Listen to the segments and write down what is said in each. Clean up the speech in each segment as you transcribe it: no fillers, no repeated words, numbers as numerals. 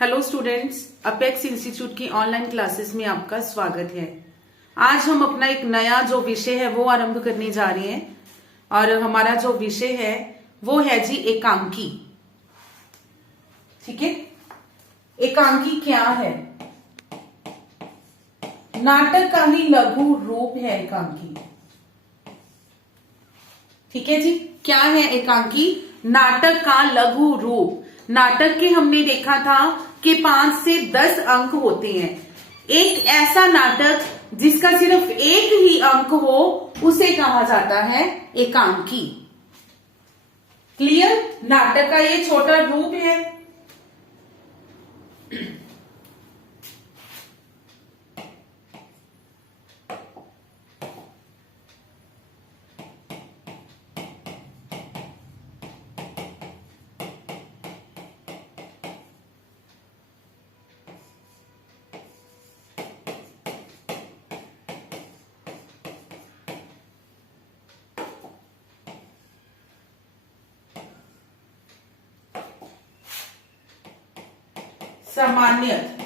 Hello students, apex institute की online classes में आपका स्वागत है। आज हम अपना एक नया जो विषय है वो आरंभ करने जा रहे हैं और हमारा जो विषय है वो है जी एकांकी। ठीक है, एकांकी क्या है? नाटक का ही लघु रूप है एकांकी। ठीक है जी, क्या है एकांकी? नाटक का लघु रूप। नाटक के हमने देखा था कि 5 से 10 अंक होते हैं। एक ऐसा नाटक जिसका सिर्फ एक ही अंक हो उसे कहा जाता है एकांकी। क्लियर? नाटक का ये छोटा रूप है। सामान्यत,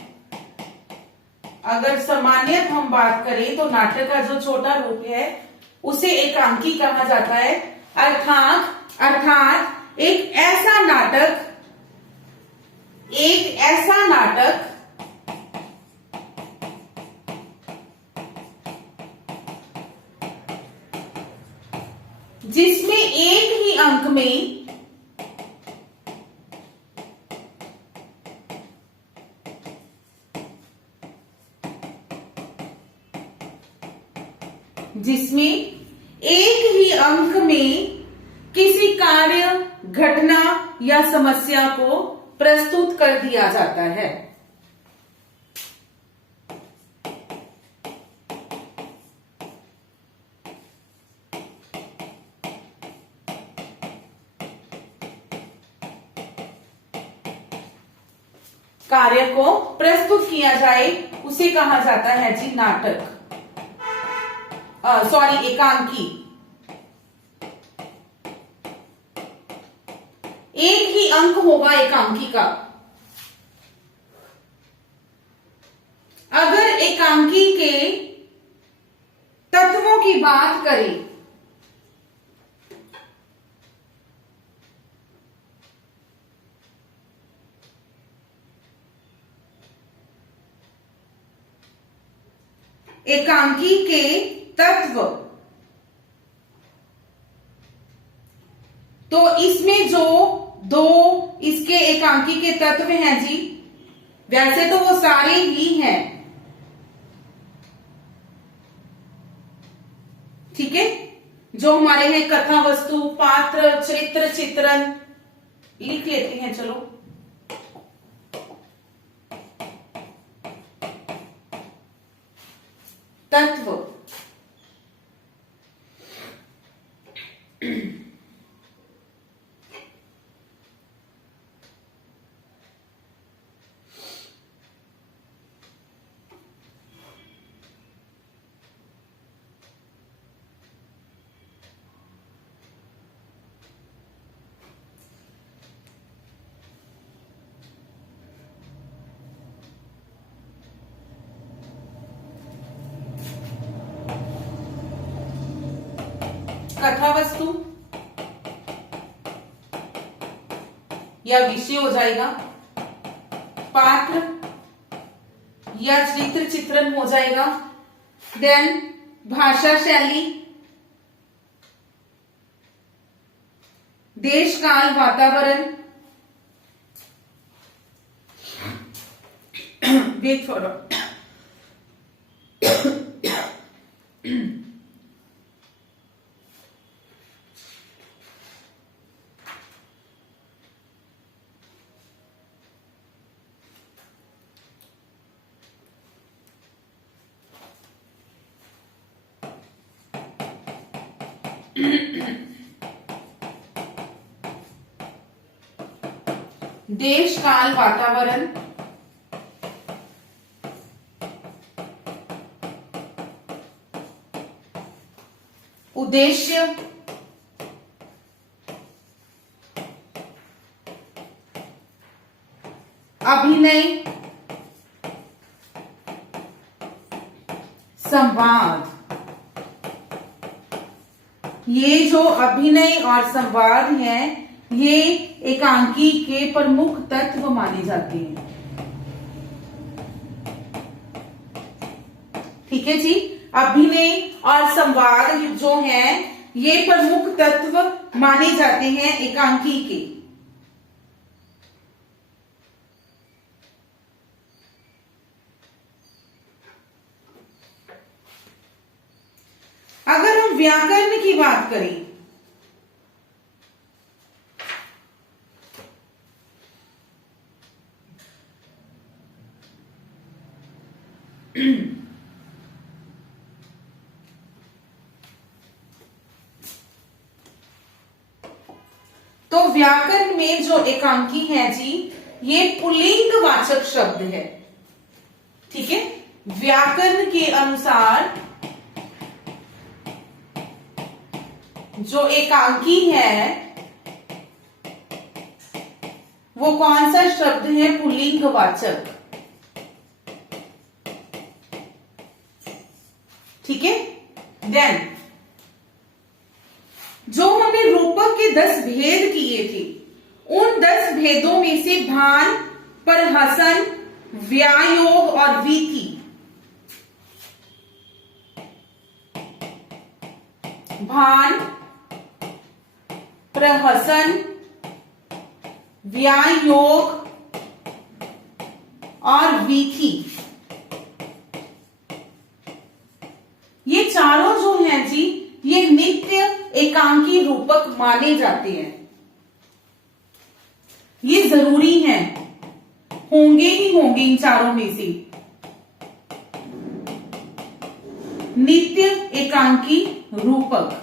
अगर सामान्यत हम बात करें तो नाटक का जो छोटा रूप है उसे एकांकी कहा जाता है। अर्थात एक ऐसा नाटक जिसमें एक ही अंक में किसी कार्य, घटना या समस्या को प्रस्तुत कर दिया जाता है। कार्य को प्रस्तुत किया जाए उसे कहा जाता है जी नाटक, एकांकी। एक ही अंक होगा एकांकी का। अगर एकांकी के तत्वों की बात करें एकांकी के तत्व, तो इसमें जो दो इसके एकांकी के तत्व हैं जी, वैसे तो वो सारे ही हैं। ठीक है, जो हमारे हैं कथा वस्तु, पात्र, चरित्र, चित्रण, लिख लेते हैं चलो। तत्व, कथा वस्तु या विषय हो जाएगा, पात्र या चरित्र चित्रण हो जाएगा, देन भाषा शैली, देश काल वातावरण, वेट फॉर देश काल वातावरण, उद्देश्य, अभिनय, संवाद। ये जो अभिनय और संवाद है ये एकांकी के प्रमुख तत्व माने जाते हैं। ठीक है जी, अभिनय और संवाद जो है ये प्रमुख तत्व माने जाते हैं एकांकी के। अगर हम व्याकरण की बात करें तो व्याकरण में जो एकांकी है जी ये पुल्लिंगवाचक शब्द है। ठीक है, व्याकरण के अनुसार जो एकांकी है वो कौन सा शब्द है? पुल्लिंगवाचक। ठीक है, देन जो हमने रूपक के 10 भेद किए थे उन 10 भेदों में से भान, प्रहसन, व्यायोग और वीथी, भान, प्रहसन, व्यायोग और वीथी, ये चारों जो हैं जी ये नित्य एकांकी रूपक माने जाते हैं। ये जरूरी है, होंगे ही होंगे इन चारों में से नित्य एकांकी रूपक।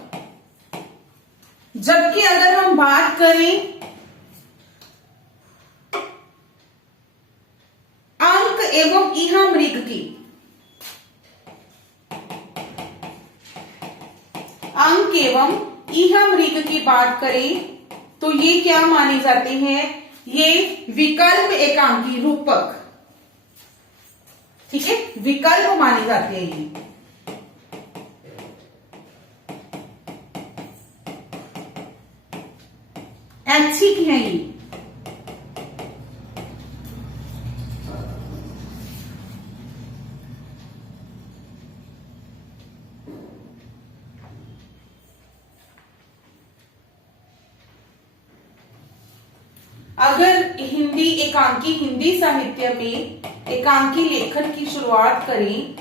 जबकि अगर हम बात करें अंक एवं इहा मृग की, अंक एवं इहा मृग की बात करें तो ये क्या माने जाते हैं? ये विकल्प एकांकी रूपक। ठीक है, विकल्प माने जाते हैं ये। ऐच्छिक है ये। अगर हिंदी एकांकी, हिंदी साहित्य में एकांकी लेखन की शुरुआत करें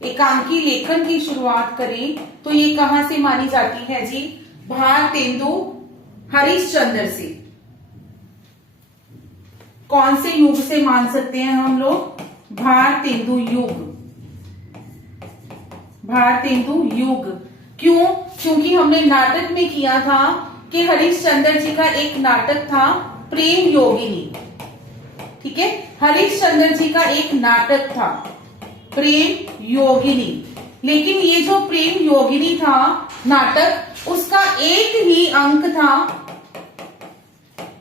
एकांकी लेखन की शुरुआत करें तो ये कहां से मानी जाती है जी? भारतेंदु हरिश्चंद्र से। कौन से युग से मान सकते हैं हम लोग? भारतेंदु युग। भारतेंदु युग क्यों? क्योंकि हमने नाटक में किया था कि हरिश्चंद्र जी का एक नाटक था प्रेम योगिनी। ठीक है, हरिश्चंद्र जी का एक नाटक था प्रेम योगिनी, लेकिन ये जो प्रेम योगिनी था नाटक उसका एक ही अंक था,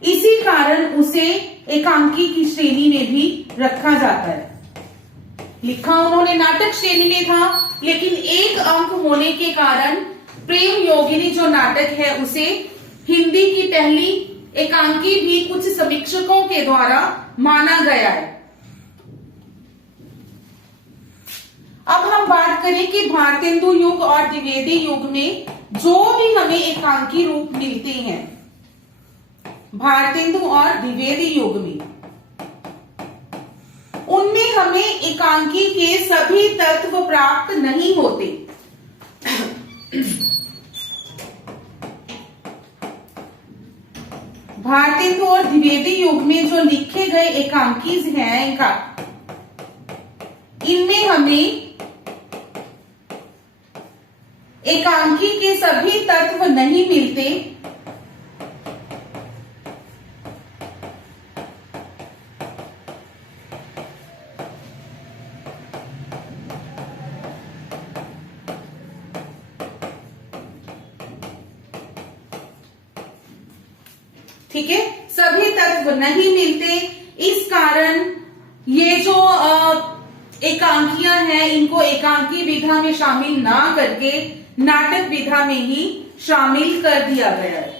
इसी कारण उसे एकांकी की श्रेणी में भी रखा जाता है। लिखा उन्होंने नाटक श्रेणी में था लेकिन एक अंक होने के कारण प्रेम योगिनी जो नाटक है उसे हिंदी की पहली एकांकी भी कुछ समीक्षकों के द्वारा माना गया है। अब हम बात करें कि भारतेंदु युग और द्विवेदी युग में जो भी हमें एकांकी रूप मिलते हैं भारतेंदु और द्विवेदी युग में, उनमें हमें एकांकी के सभी तत्व प्राप्त नहीं होते। भारतेंदु और द्विवेदी युग में जो लिखे गए एकांकीज हैं इनमें हमें एकांकी के सभी तत्व नहीं मिलते। ठीक है, सभी तत्व नहीं मिलते, इस कारण ये जो एकांकियां हैं इनको एकांकी विधा में शामिल ना करके नाटक विधा में ही शामिल कर दिया गया है।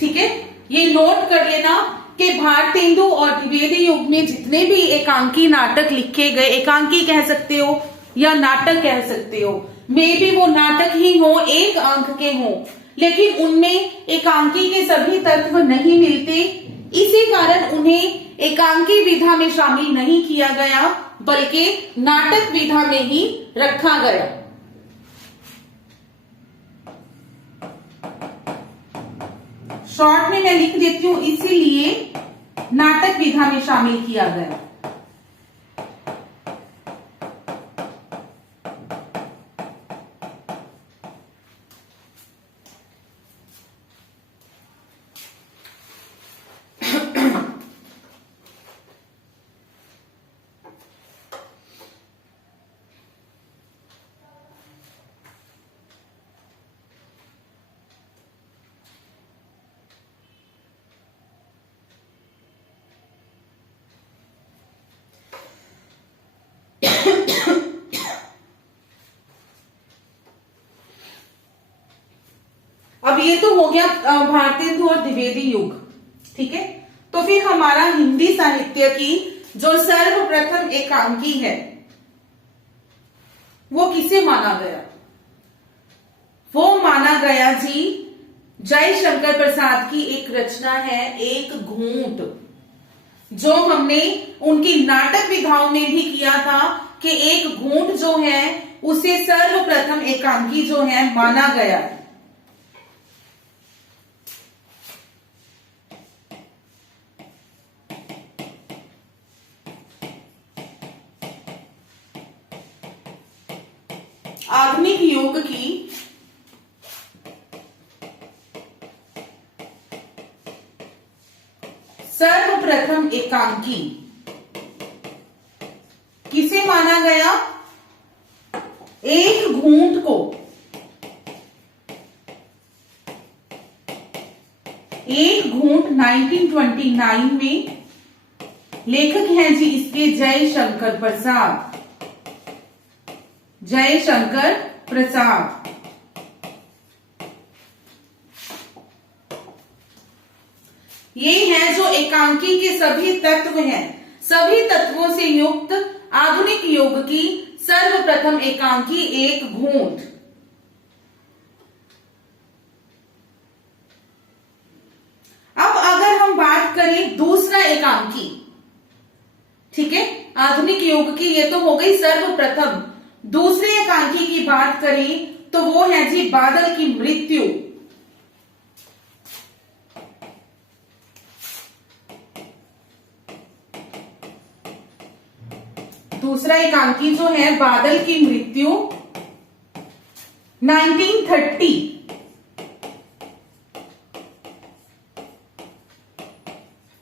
ठीक है, ये नोट कर लेना कि भारतेंदु और द्विवेदी युग में जितने भी एकांकी नाटक लिखे गए, एकांकी कह सकते हो या नाटक कह सकते हो, मे भी वो नाटक ही हो, एक अंक के हो, लेकिन उनमें एकांकी के सभी तत्व नहीं मिलते, इसी कारण उन्हें एकांकी विधा में शामिल नहीं किया गया बल्कि नाटक विधा में ही रखा गया। शॉर्ट में मैं लिख देती हूं, इसीलिए नाटक विधा में शामिल किया गया। अब ये तो हो गया भारतेंदु और द्विवेदी युग। ठीक है, तो फिर हमारा हिंदी साहित्य की जो सर्वप्रथम एकांकी है वो किसे माना गया? वो माना गया जी जयशंकर प्रसाद की एक रचना है एक घूंट, जो हमने उनकी नाटक विधाओं में भी किया था कि एक घूंट जो है उसे सर्वप्रथम एकांकी जो है माना गया है। आधुनिक युग की सर्वप्रथम एकांकी किसे माना गया? एक घूंट को। एक घूंट 1929 में, लेखक हैं जी इसके जयशंकर प्रसाद। जयशंकर प्रसाद। ये है जो एकांकी के सभी तत्व हैं, सभी तत्वों से युक्त आधुनिक युग की सर्वप्रथम एकांकी एक घूंट। अब अगर हम बात करें दूसरा एकांकी, ठीक है, आधुनिक युग की ये तो हो गई सर्वप्रथम, दूसरे एकांकी की बात करें तो वो है जी बादल की मृत्यु। दूसरा एकांकी जो है बादल की मृत्यु 1930।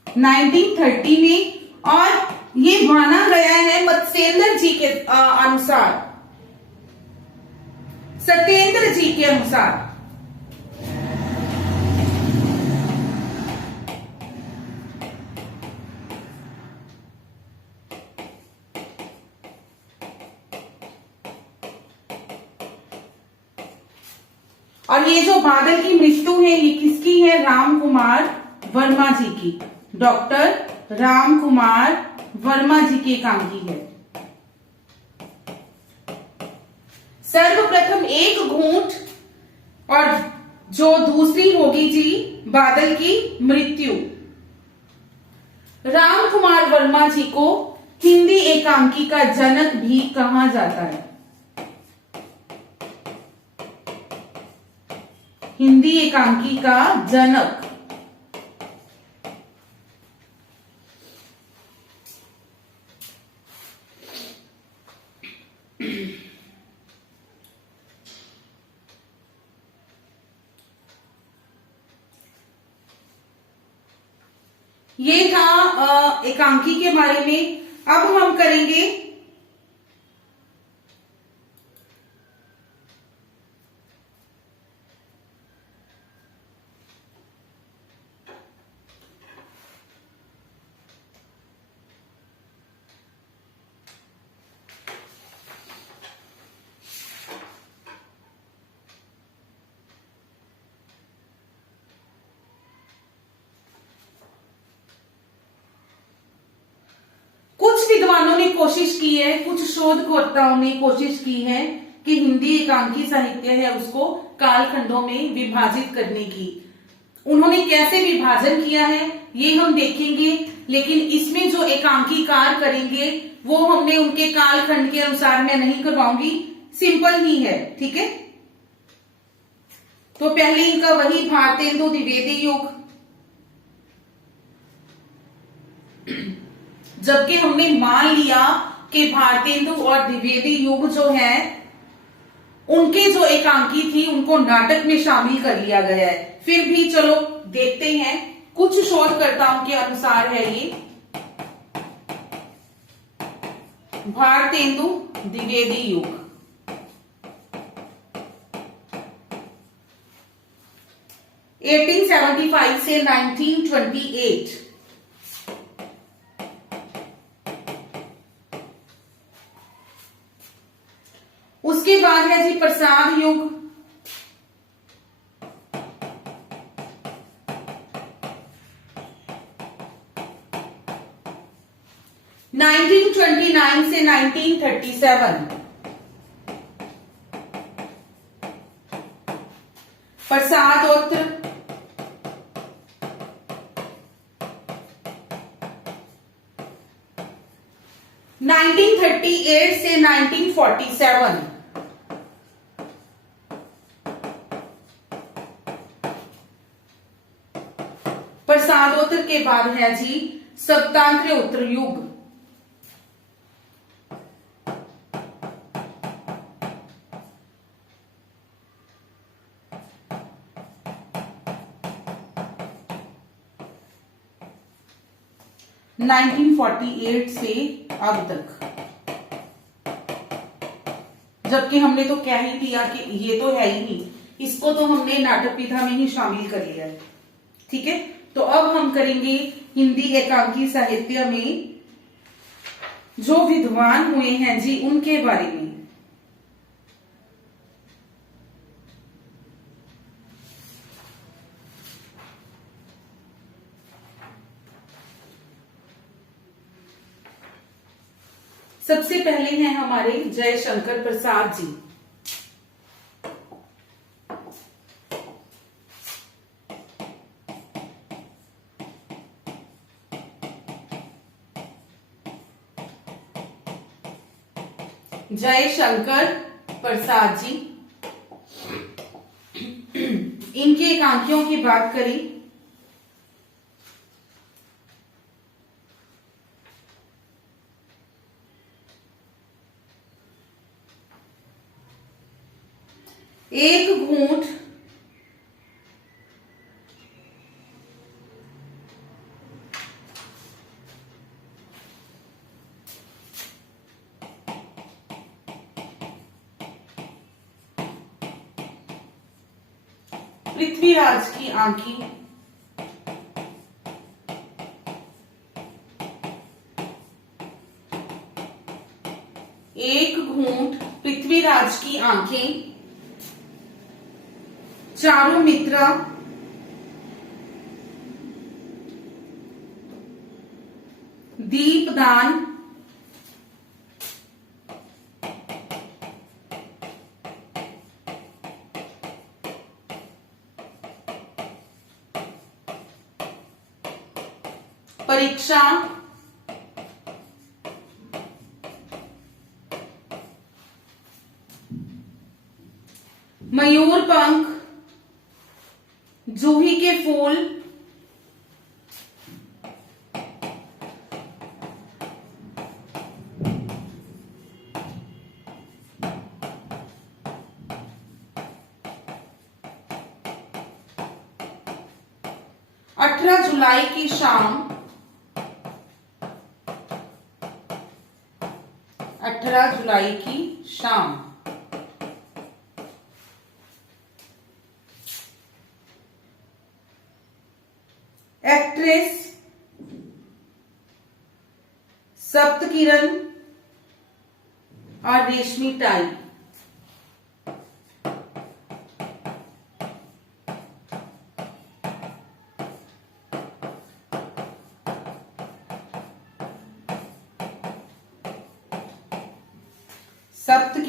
1930 में, और ये माना गया है मत्स्येंद्र जी के अनुसार, सत्येंद्र जी के अनुसार। और ये जो बादल की मृत्यु है ये किसकी है? राम कुमार वर्मा जी की, डॉक्टर राम कुमार वर्मा जी की एकांकी है। सर्वप्रथम एक घूंट और जो दूसरी होगी जी बादल की मृत्यु। राम कुमार वर्मा जी को हिंदी एकांकी का जनक भी कहा जाता है। हिंदी एकांकी का जनक। ये था एकांकी के बारे में। अब हम करेंगे विद्वानों ने कोशिश की है, कुछ शोधकर्ताओं ने कोशिश की है कि हिंदी एकांकी साहित्य है उसको कालखंडों में विभाजित करने की। उन्होंने कैसे विभाजन किया है ये हम देखेंगे, लेकिन इसमें जो एकांकीकार करेंगे वो हमने उनके कालखंड के अनुसार मैं नहीं करवाऊंगी, सिंपल ही है, ठीक है। तो पहले इनका वही भारतेंदु द्विवेदी युग, जबकि हमने मान लिया कि भारतेंदु और द्विवेदी युग जो है उनके जो एकांकी थी उनको नाटक में शामिल कर लिया गया है। फिर भी चलो देखते हैं, कुछ शोधकर्ताओं के अनुसार है ये भारतेंदु द्विवेदी युग। (1875 से 1928। उसके बाद है जी प्रसाद युग, (1929 से 1937). प्रसादोत्तर, (1938 से 1947). प्रसादोत्तर के बाद है जी सप्तांत्रोत्तर युग, (1948 से अब तक। जबकि हमने तो कह ही दिया कि ये तो है ही नहीं, इसको तो हमने नाटक विधा में ही शामिल कर लिया है, ठीक है। तो अब हम करेंगे हिंदी एकांकी साहित्य में जो विद्वान हुए हैं जी उनके बारे में। सबसे पहले हैं हमारे जयशंकर प्रसाद जी। जयशंकर प्रसाद जी, इनके एकांकियों की बात करें एक घूंट, पृथ्वीराज की आंखी, एक घूंट, पृथ्वीराज की आंखें, चारों मित्र, दीपदान, परीक्षा, मयूर पंख, जूही के फूल, (18 जुलाई की शाम, 18 जुलाई की शाम, एक्ट्रेस, सप्तकिरण और रेशमी टाई,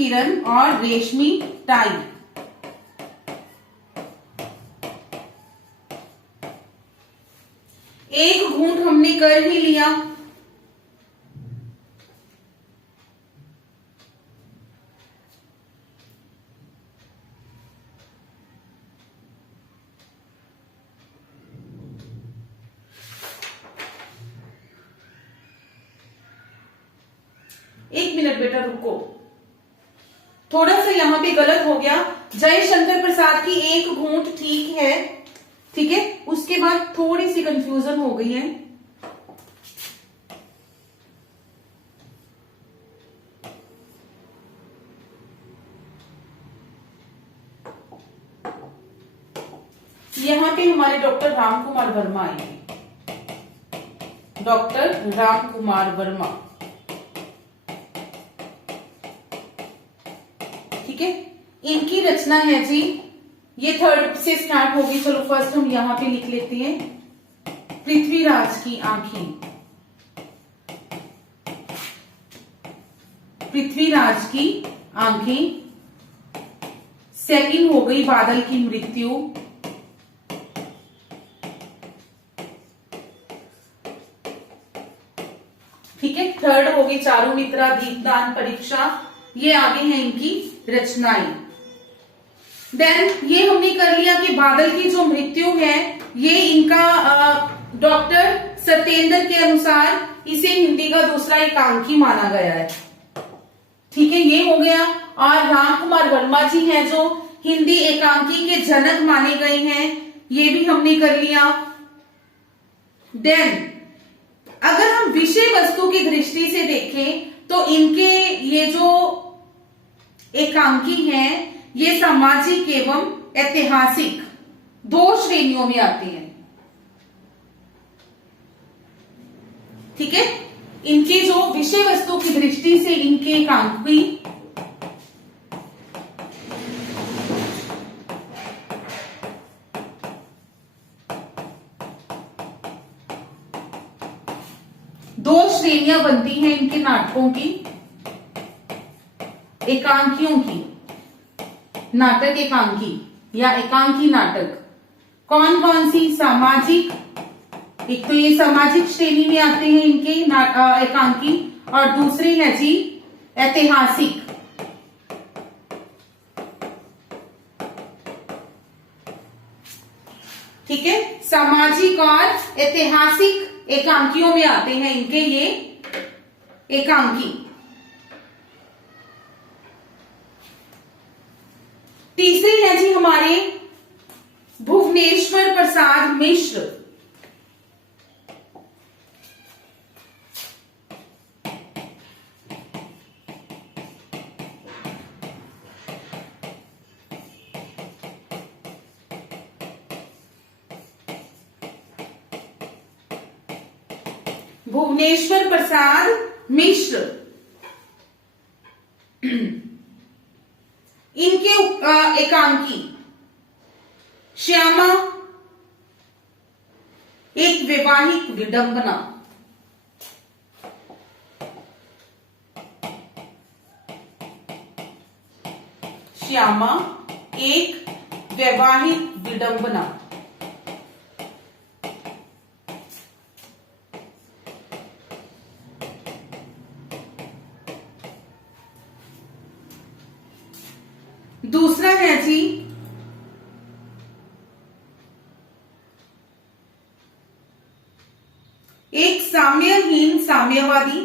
किरण और रेशमी टाई। एक घूंट हमने कर ही लिया। एक मिनट बेटा रुको, थोड़ा सा यहां पे गलत हो गया। जयशंकर प्रसाद की एक घूंट ठीक है, ठीक है। उसके बाद थोड़ी सी कंफ्यूजन हो गई है। यहां पे हमारे डॉक्टर राम कुमार वर्मा आएंगे, डॉक्टर राम कुमार वर्मा, ठीक है। इनकी रचना है जी, ये थर्ड से स्टार्ट होगी। चलो फर्स्ट हम यहां पे लिख लेते हैं, पृथ्वीराज की आंखें, पृथ्वीराज की आंखें। सेकंड हो गई बादल की मृत्यु, ठीक है। थर्ड होगी चारुमित्रा दीपदान परीक्षा। ये आगे हैं इनकी रचनाएं। देन ये हमने कर लिया कि बादल की जो मृत्यु है ये इनका डॉक्टर सत्येंद्र के अनुसार इसे हिंदी का दूसरा एकांकी माना गया है, ठीक है, ये हो गया। और राम कुमार वर्मा जी हैं जो हिंदी एकांकी के जनक माने गए हैं, ये भी हमने कर लिया। देन अगर हम विषय वस्तु की दृष्टि से देखें तो इनके ये जो एकांकी हैं ये सामाजिक एवं ऐतिहासिक दो श्रेणियों में आते हैं, ठीक है। इनके जो विषय वस्तु की दृष्टि से इनके एकांकी दो श्रेणियां बनती हैं इनके नाटकों की, एकांकियों की। नाटक एकांकी या एकांकी नाटक कौन कौन सी? सामाजिक, एक तो ये सामाजिक श्रेणी में आते हैं इनके एकांकी, और दूसरी है जी ऐतिहासिक। ठीक है, सामाजिक और ऐतिहासिक एकांकियों में आते हैं इनके ये एकांकी। तीसरी है जी हमारे भुवनेश्वर प्रसाद मिश्र। भुवनेश्वर प्रसाद मिश्र, इनके एकांकी श्यामा एक वैवाहिक विडंबना, श्यामा एक वैवाहिक विडंबना। दूसरा है जी एक साम्यहीन साम्यवादी।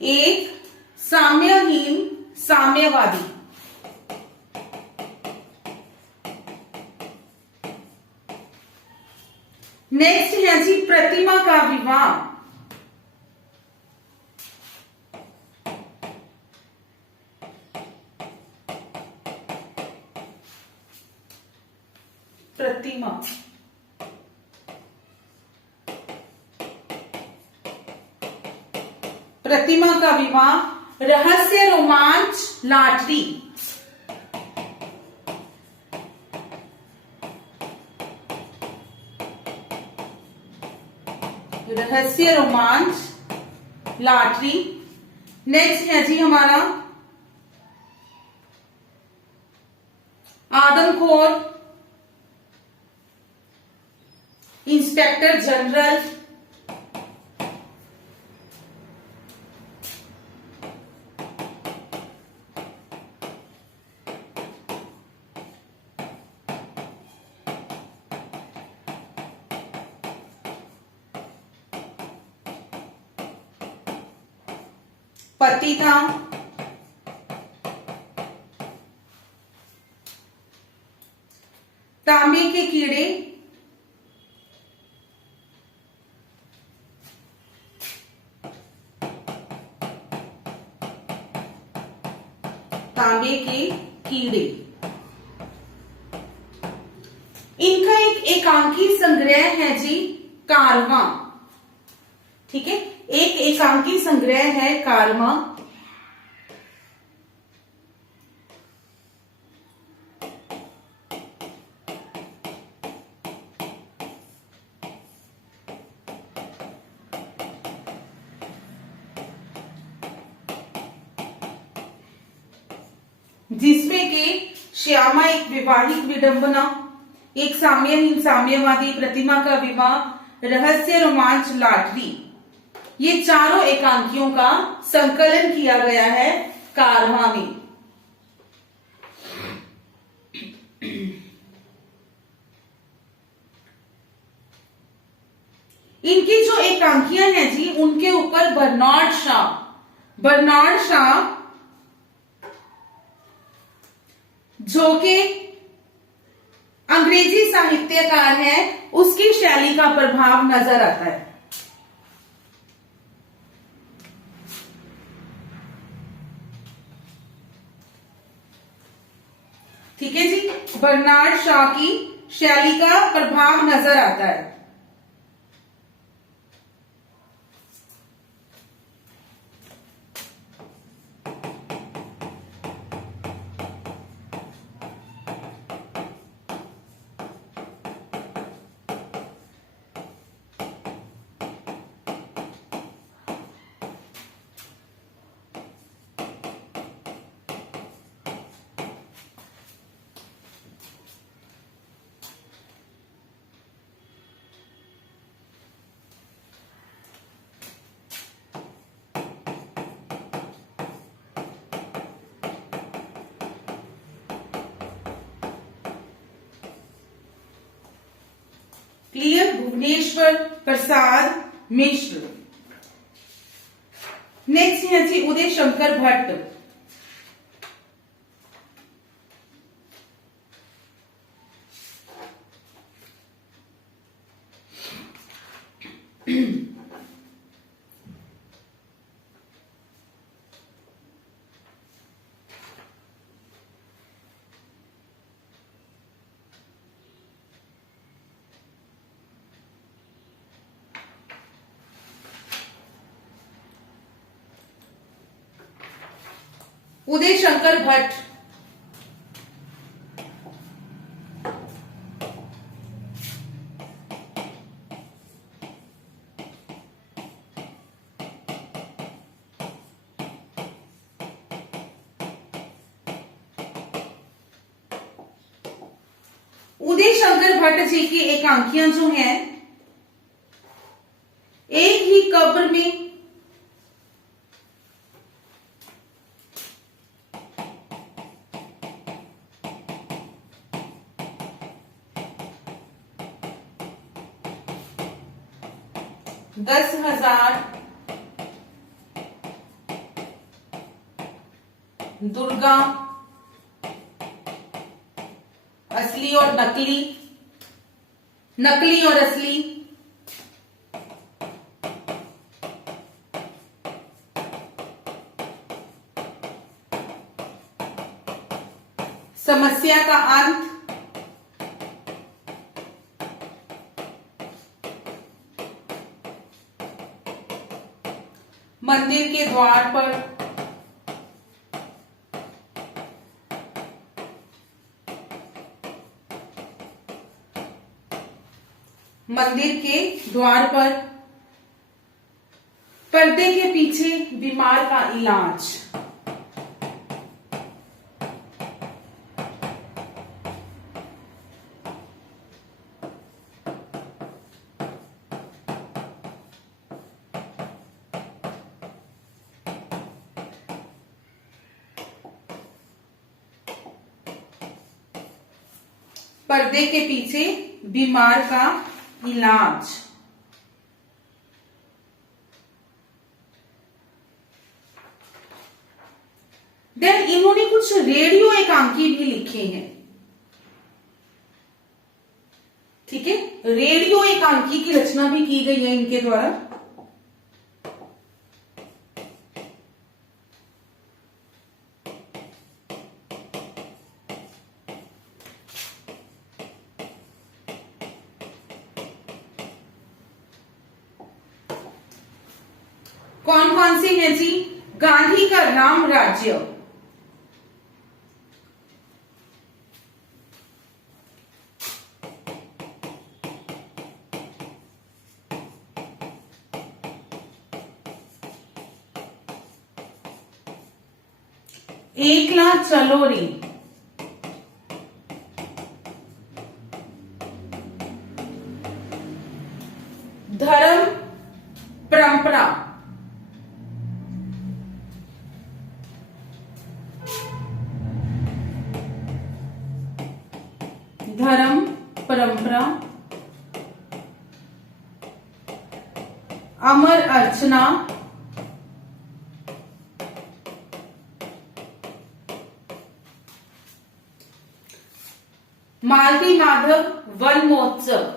एक साम्यहीन साम्यवादी। नेक्स्ट है जी प्रतिमा का विवाह। प्रतिमा, प्रतिमा का विवाह, रहस्य रोमांच लाटरी। रहस्य रोमांच लाटरी। नेक्स्ट है जी हमारा आदमखोर इंस्पेक्टर जनरल। पति था तांबे के कीड़े। तांबे के कीड़े। इनका एक एकांकी संग्रह है जी कारवां। ठीक है, एक एकांकी संग्रह है कारवां। जिसमें कि श्यामा एक विवाहिक विडंबना, एक साम्यहीन साम्यवादी, प्रतिमा का विवाह, रहस्य रोमांच लाटरी, ये चारों एकांकियों का संकलन किया गया है कारवां में। इनकी जो एकांकियां हैं जी, उनके ऊपर बर्नार्ड शॉ जो कि अंग्रेजी साहित्यकार है, उसकी शैली का प्रभाव नजर आता है। ठीक है जी, बर्नार्ड शॉ की शैली का प्रभाव नजर आता है। क्लियर। भुवनेश्वर प्रसाद मिश्र। नेक्स्ट है जी उदय शंकर भट्ट। उदय शंकर भट्ट उदय शंकर भट्ट जी की एकांकियां जो हैं, एक ही कब्र में दस हजार दुर्गा, असली और नकली, नकली और असली, समस्या का अंत, मंदिर के द्वार पर, मंदिर के द्वार पर, पर्दे के पीछे बीमार का इलाज। पर्दे के पीछे बीमार का इलाज। देन इन्होंने कुछ रेडियो एकांकी भी लिखे हैं। ठीक है, रेडियो एकांकी की रचना भी की गई है इनके द्वारा। कौन कौन से हैं जी? गांधी का राम राज्य, एकला चलो रे, धर्म परंपरा, धर्म परंपरा, अमर अर्चना, मालती माधव वन महोत्सव,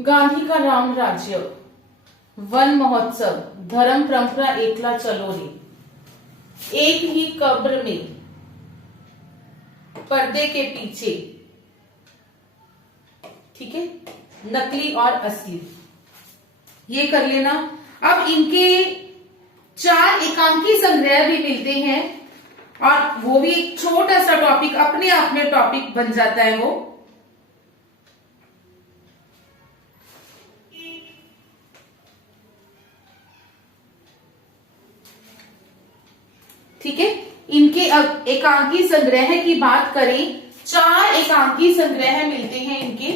गांधी का राम राज्य, वन महोत्सव, धर्म परंपरा, एकला चलो रे, एक ही कब्र में, पर्दे के पीछे। ठीक है, नकली और असली, ये कर लेना। अब इनके 4 एकांकी संग्रह भी मिलते हैं और वो भी एक छोटा सा टॉपिक अपने आप में टॉपिक बन जाता है वो। ठीक है, इनके अब एकांकी संग्रह की बात करें, 4 एकांकी संग्रह मिलते हैं इनके।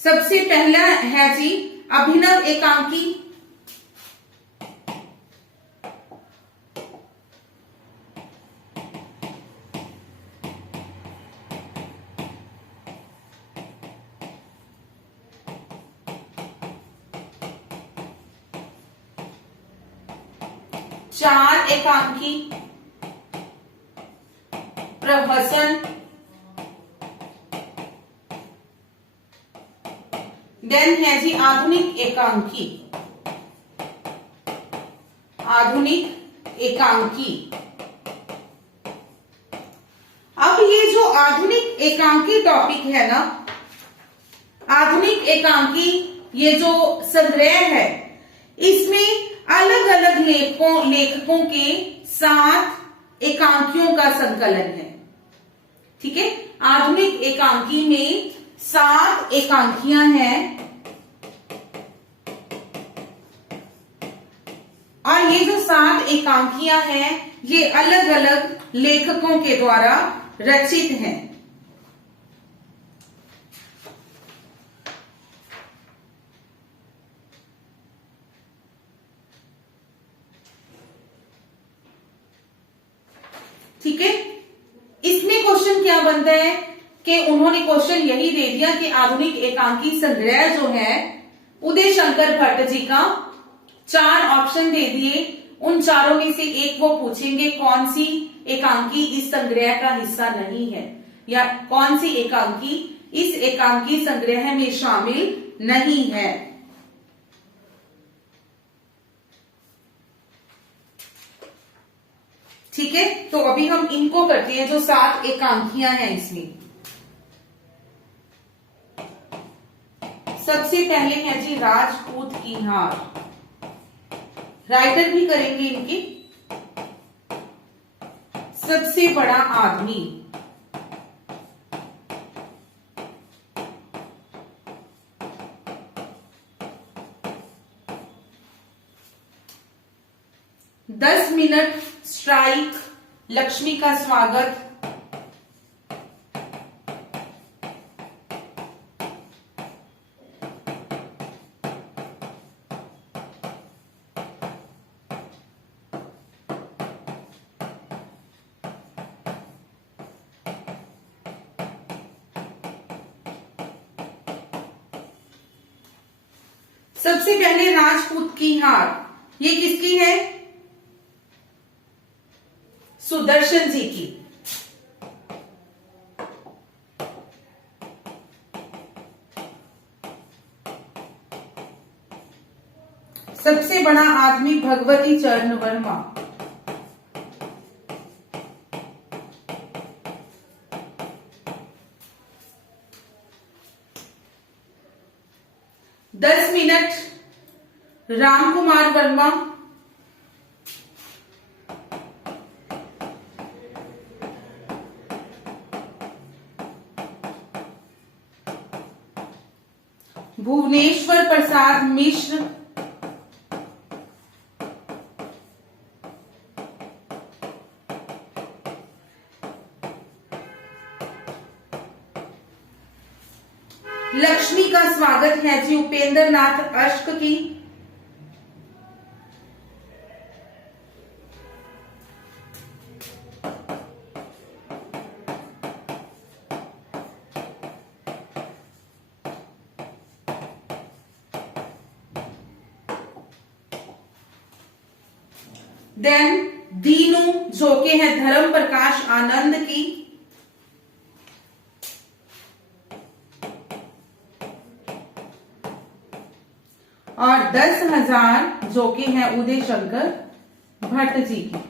सबसे पहला है जी अभिनव एकांकी, चार एकांकी प्रहसन, देन है जी आधुनिक एकांकी, आधुनिक एकांकी। अब ये जो आधुनिक एकांकी टॉपिक है ना, आधुनिक एकांकी ये जो संग्रह है, इसमें अलग अलग लेखकों के 7 एकांकियों का संकलन है। ठीक है, आधुनिक एकांकी में 7 एकांकियां हैं और ये जो 7 एकांकियां हैं ये अलग अलग लेखकों के द्वारा रचित हैं। ठीक है, इसमें क्वेश्चन क्या बनता है कि उन्होंने क्वेश्चन यही दे दिया कि आधुनिक एकांकी संग्रह जो है उदय शंकर भट्ट जी का 4 ऑप्शन दे दिए, उन चारों में से एक वो पूछेंगे कौन सी एकांकी इस संग्रह का हिस्सा नहीं है, या कौन सी एकांकी इस एकांकी संग्रह में शामिल नहीं है। ठीक है, तो अभी हम इनको करते हैं जो 7 एकांकियां हैं इसमें। सबसे पहले है जी राजपूत की हार, राइटर भी करेंगे इनकी। सबसे बड़ा आदमी, दस मिनट स्ट्राइक, लक्ष्मी का स्वागत, सबसे पहले राजपूत की हार, ये किसकी है? सुदर्शन जी की। सबसे बड़ा आदमी भगवती चरण वर्मा, दस मिनट राम कुमार वर्मा, भुवनेश्वर प्रसाद मिश्र, लक्ष्मी का स्वागत है जी उपेंद्र नाथ अश्क की, देन दीनू जो के हैं धर्म प्रकाश आनंद की, और 10,000 जो के हैं उदय शंकर भट्ट जी की।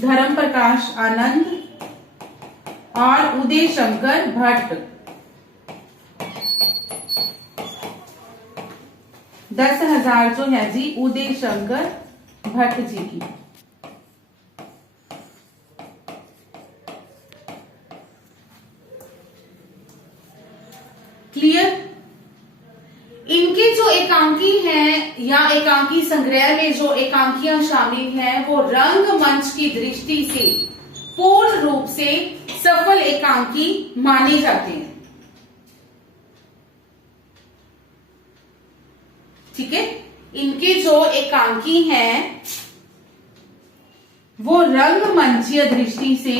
धर्म प्रकाश आनंद और उदय शंकर भट्ट, 10,000 जो है जी उदय शंकर भट्ट जी की। क्लियर? इनके जो एकांकी हैं या एकांकी संग्रह में जो एकांकियां शामिल हैं वो रंगमंच की दृष्टि से पूर्ण रूप से सफल एकांकी माने जाते हैं। ठीक है, इनके जो एकांकी हैं वो रंगमंचीय दृष्टि से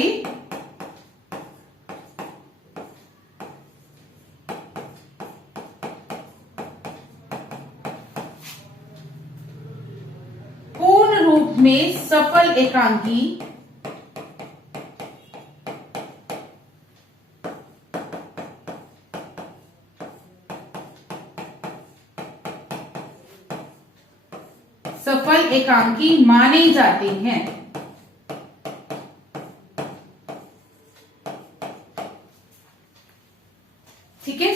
पूर्ण रूप में सफल एकांकी सफल एकांकी माने जाते हैं। ठीक है,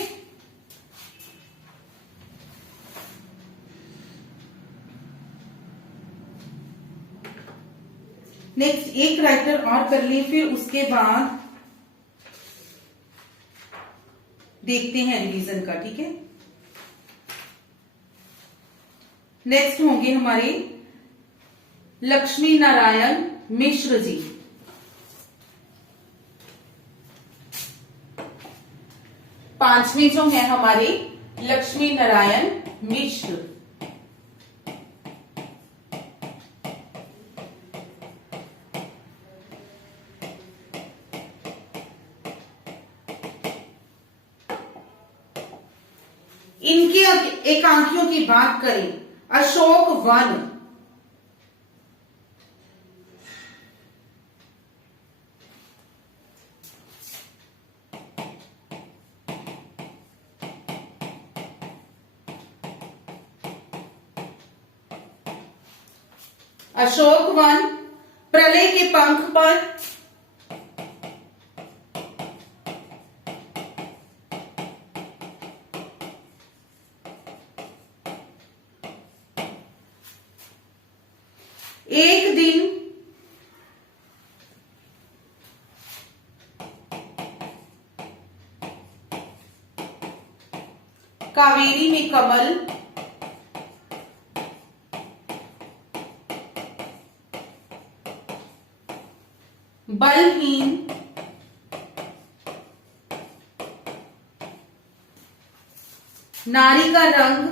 नेक्स्ट एक राइटर और कर ले, फिर उसके बाद देखते हैं रिवीजन का। ठीक है, नेक्स्ट होंगे हमारे लक्ष्मी नारायण मिश्र जी। पांचवें जो है हमारे लक्ष्मी नारायण मिश्र। इनके एकांकियों की बात करें, अशोक वन, अशोक वन, प्रलय के पंख पर, एक दिन, कावेरी में कमल, बलहीन, नारी का रंग,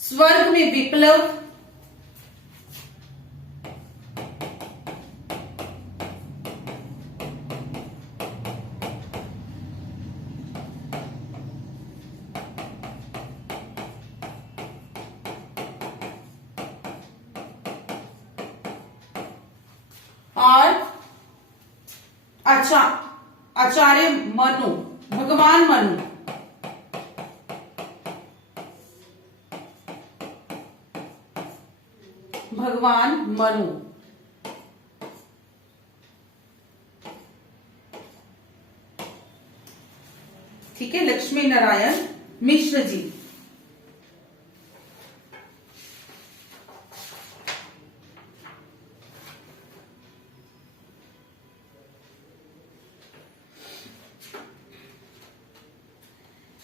स्वर्ग में विप्लव, और आचार्य मनु, भगवान मनु, भगवान मनु। ठीक है, लक्ष्मी नारायण मिश्र जी।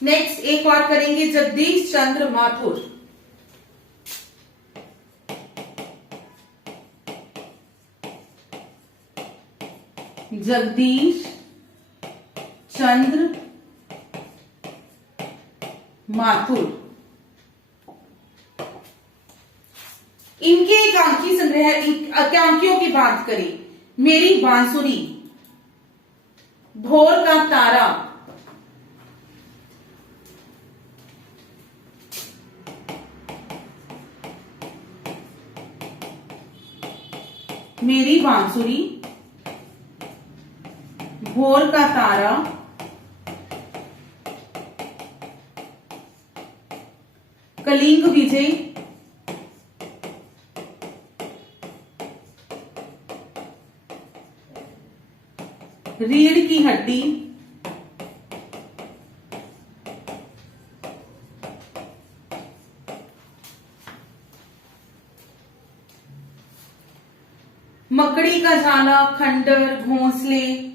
नेक्स्ट एक और करेंगे, जगदीश चंद्र माथुर। जगदीश चंद्र माथुर। इनके एकांकी संग्रह, एकांकियों की बात करें, मेरी बांसुरी, भोर का तारा, मेरी बांसुरी, भोर का तारा, कलिंग विजय, रीढ़ की हड्डी, मकड़ी का झाला, खंडर, घोंसले,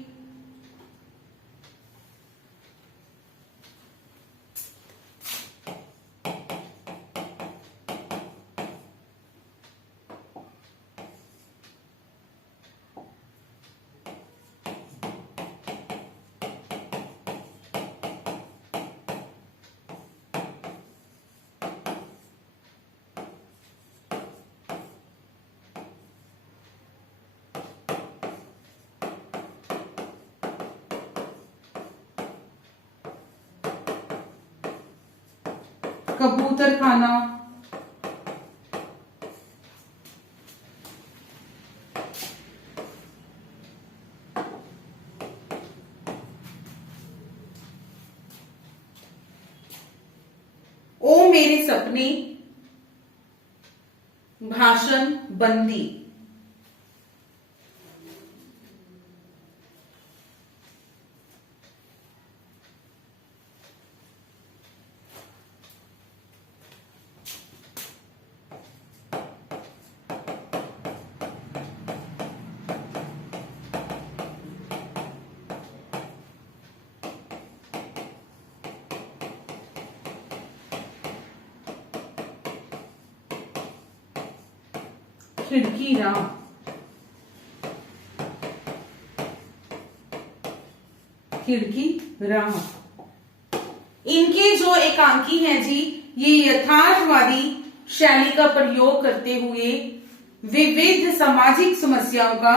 कबूतर खाना, ओ मेरे सपने, भाषण बंदी, खिड़की राह, खिड़की राह। इनके जो एकांकी हैं जी, ये यथार्थवादी शैली का प्रयोग करते हुए विविध सामाजिक समस्याओं का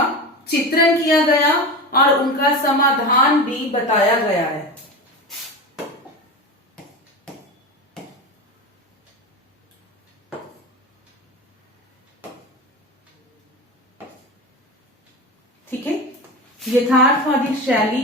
चित्रण किया गया और उनका समाधान भी बताया गया है। ठीक है, यथार्थवादी शैली,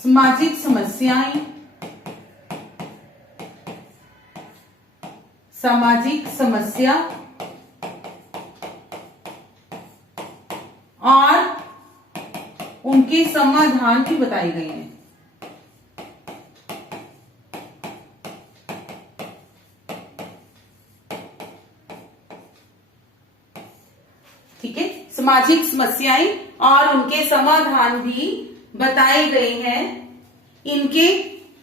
सामाजिक समस्याएं, सामाजिक समस्या और उनके समाधान भी बताए गए हैं। ठीक है, सामाजिक समस्याएं और उनके समाधान भी बताए गए हैं इनके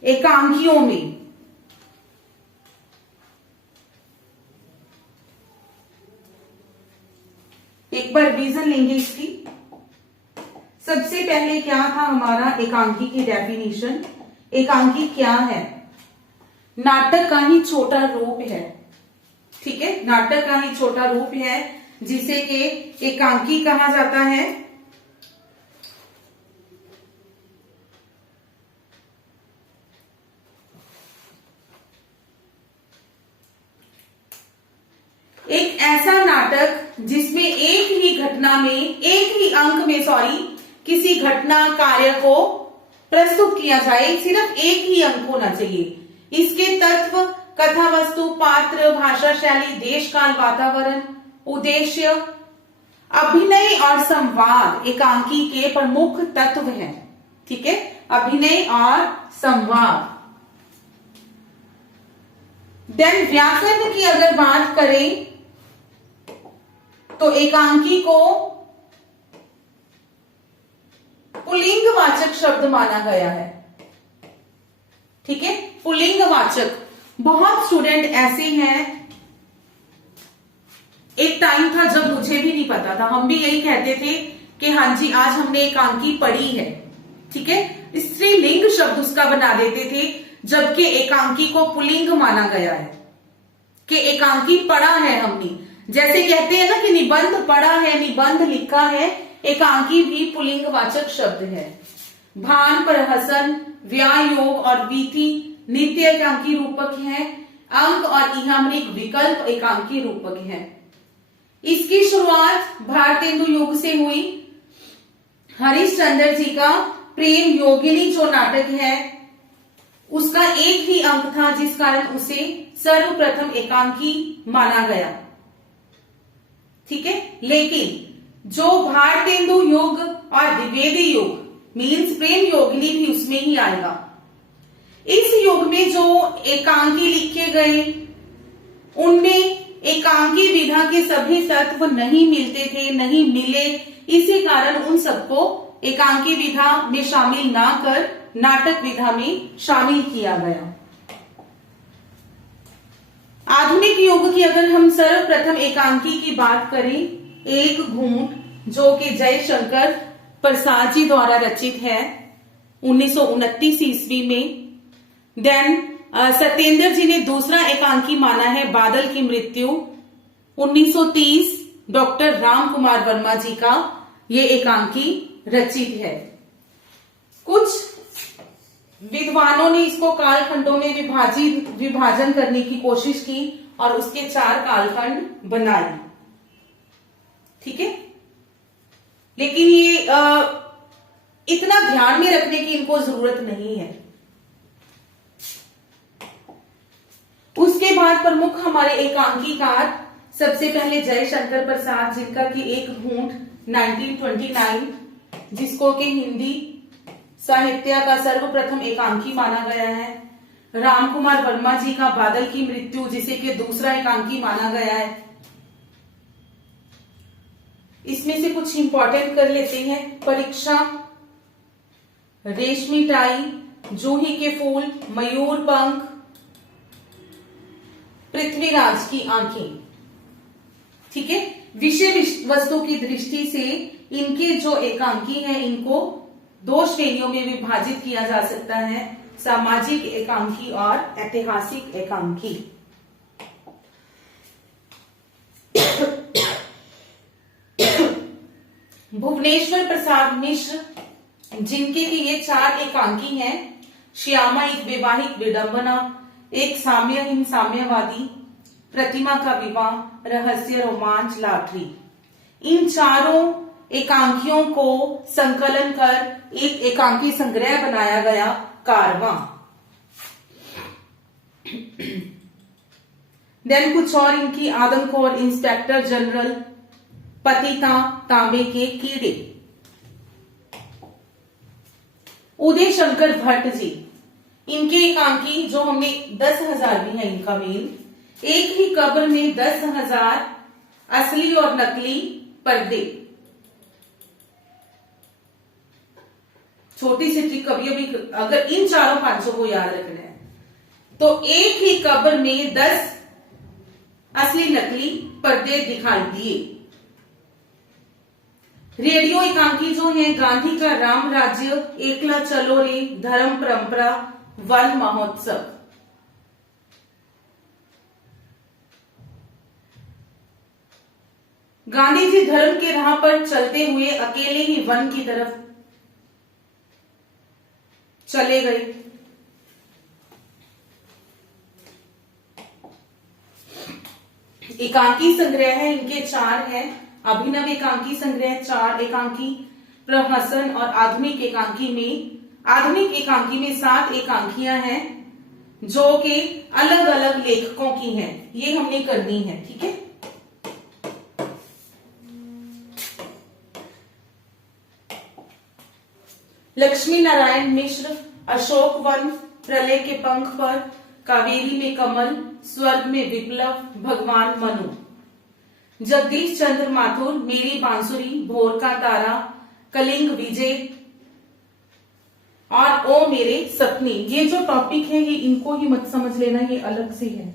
एकांकियों में। एक बार रिवीजन लेंगे इसकी। सबसे पहले क्या था हमारा एकांकी की डेफिनेशन। एकांकी क्या है? नाटक का ही छोटा रूप है। ठीक है, नाटक का ही छोटा रूप है जिसे कि एकांकी कहा जाता है। एक ऐसा नाटक जिसमें एक ही घटना में, एक ही अंक में किसी घटना कार्य को प्रस्तुत किया जाए। सिर्फ एक ही अंक होना चाहिए। इसके तत्व, कथा वस्तु, पात्र, भाषा शैली, देश काल, वातावरण, उद्देश्य, अभिनय और संवाद एकांकी के प्रमुख तत्व हैं। ठीक है, अभिनय और संवाद। देन व्याकरण की अगर बात करें तो एकांकी को पुल्लिंगवाचक शब्द माना गया है। ठीक है, पुल्लिंगवाचक। बहुत स्टूडेंट ऐसे हैं, एक टाइम था जब मुझे भी नहीं पता था, हम भी यही कहते थे कि हाँ जी आज हमने एकांकी पढ़ी है। ठीक है, स्त्रीलिंग शब्द उसका बना देते थे, जबकि एकांकी को पुल्लिंग माना गया है कि एकांकी पढ़ा है हमने। जैसे कहते हैं ना कि निबंध पढ़ा है, निबंध लिखा है, एकांकी भी पुल्लिंगवाचक शब्द है। भान, प्रहसन, व्यायोग और वीथी नित्य एकांकी रूपक हैं। अंक और इहामृक विकल्प एकांकी रूपक हैं। इसकी शुरुआत भारतेंदु युग से हुई। हरिश्चंद्र जी का प्रेम योगिनी जो नाटक है उसका एक ही अंक था, जिस कारण उसे सर्वप्रथम एकांकी माना गया। ठीक है, लेकिन जो भारतेंदु युग और द्विवेदी युग मीन्स प्रेम योगिनी भी उसमें ही आएगा। इस युग में जो एकांकी लिखे गए उनमें एकांकी विधा के सभी तत्व नहीं मिलते थे, नहीं मिले। इसी कारण उन सबको एकांकी विधा में शामिल ना कर नाटक विधा में शामिल किया गया। आधुनिक युग की अगर हम सर्वप्रथम एकांकी की बात करें, एक घूंट जो कि जयशंकर प्रसाद जी द्वारा रचित है 1929 ईस्वी में। देन सत्येंद्र जी ने दूसरा एकांकी माना है बादल की मृत्यु 1930, डॉक्टर राम कुमार वर्मा जी का ये एकांकी रचित है। कुछ विद्वानों ने इसको कालखंडों में विभाजन करने की कोशिश की और उसके 4 कालखंड बनाए। ठीक है, लेकिन ये इतना ध्यान में रखने की इनको जरूरत नहीं है। उसके बाद प्रमुख हमारे एकांकीकार सबसे पहले जयशंकर प्रसाद, जिनका कि एक घूंट 1929, जिसको कि हिंदी साहित्य का सर्वप्रथम एकांकी माना गया है। राम कुमार वर्मा जी का बादल की मृत्यु, जिसे कि दूसरा एकांकी माना गया है। इसमें से कुछ इंपॉर्टेंट कर लेते हैं। परीक्षा, रेशमी टाई, जूही के फूल, मयूर पंख, पृथ्वीराज की आंखें। ठीक है, विषय वस्तु की दृष्टि से इनके जो एकांकी हैं इनको 2 श्रेणियों में विभाजित किया जा सकता है, सामाजिक एकांकी और ऐतिहासिक एकांकी। भुवनेश्वर प्रसाद मिश्र, जिनके कि ये 4 एकांकी हैं, श्यामा एक वैवाहिक विडंबना, एक साम्यहीन साम्यवादी, प्रतिमा का विवाह, रहस्य, रोमांच, लाटरी। इन चारों एकांकियों को संकलन कर एक एकांकी संग्रह बनाया गया कारवां। देन कुछ और इनकी आदमखोर इंस्पेक्टर जनरल, पतिता तांबे के कीड़े। उदय शंकर भट्ट जी, इनके एकांकी जो हमने 10,000 भी है इनका मेल। एक ही कब्र में 10,000 असली और नकली पर्दे। छोटी सी ट्रिक कभी भी, अगर इन चारों पांचों को याद रखना है तो एक ही कब्र में 10 असली नकली पर्दे दिखाई दिए। रेडियो एकांकी जो है, गांधी का राम राज्य, एकला चलो रे, धर्म परंपरा, वन महोत्सव। गांधी जी धर्म के राह पर चलते हुए अकेले ही वन की तरफ चले गए। एकांकी संग्रह है इनके 4 हैं। अभिनव एकांकी संग्रह 4 एकांकी, प्रहसन और आधुनिक एकांकी में 7 एकांकियां हैं जो कि अलग अलग लेखकों की हैं। ये हमने करनी है, ठीक है। लक्ष्मी नारायण मिश्र, अशोक वन, प्रलय के पंख पर, कावेरी में कमल, स्वर्ग में विप्लव, भगवान मनु। जगदीश चंद्र माथुर, मेरी बांसुरी, भोर का तारा, कलिंग विजय और ओ मेरे सपने। ये जो टॉपिक है ये इनको ही मत समझ लेना, ये अलग से है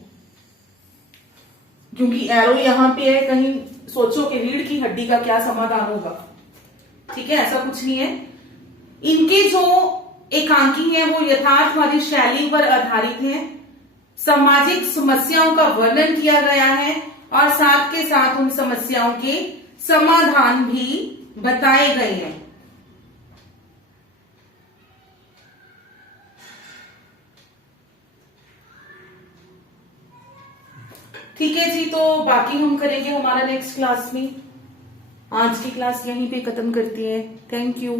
क्योंकि एरो यहां पे है। कहीं सोचो कि रीढ़ की हड्डी का क्या समाधान होगा, ठीक है, ऐसा कुछ नहीं है। इनके जो एकांकी हैं वो यथार्थवादी शैली पर आधारित हैं। सामाजिक समस्याओं का वर्णन किया गया है और साथ के साथ उन समस्याओं के समाधान भी बताए गए हैं। ठीक है जी, तो बाकी हम करेंगे हमारा नेक्स्ट क्लास में। आज की क्लास यहीं पे खत्म करती है। Thank you.